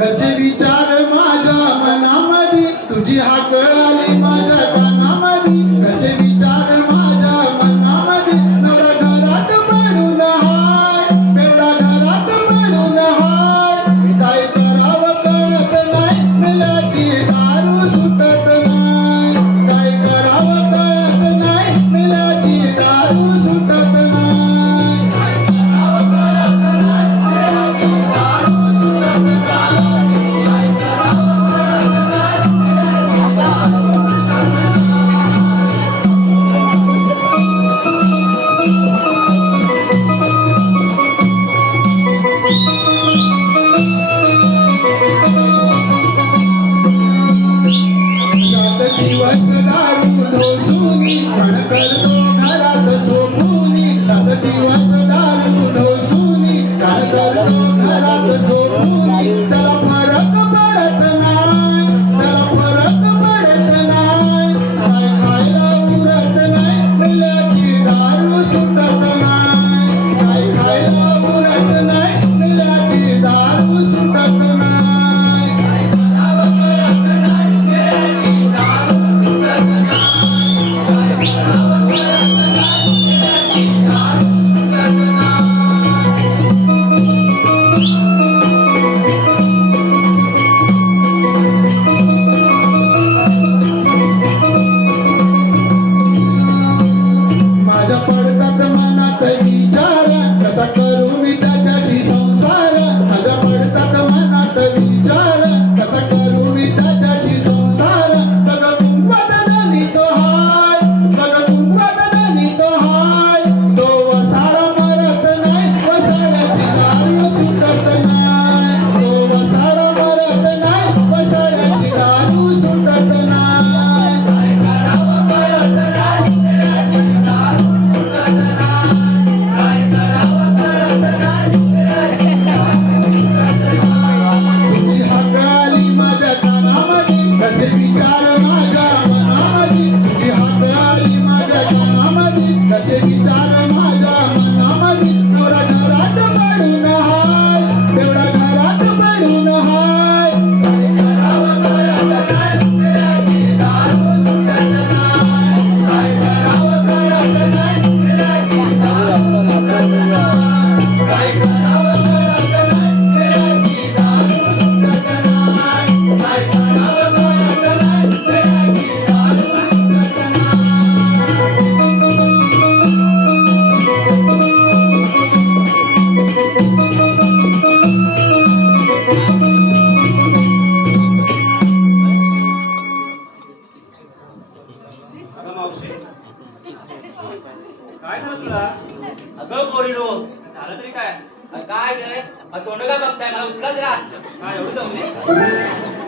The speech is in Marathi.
विचार माझ्या मनामध्ये. तुझी हाक आली Santa Mana, thank you. काय झालं तुला? अगं बोरिलो झालं तरी काय? काय तोंड का बघताय? मला उठला जरा. काय एवढं जमले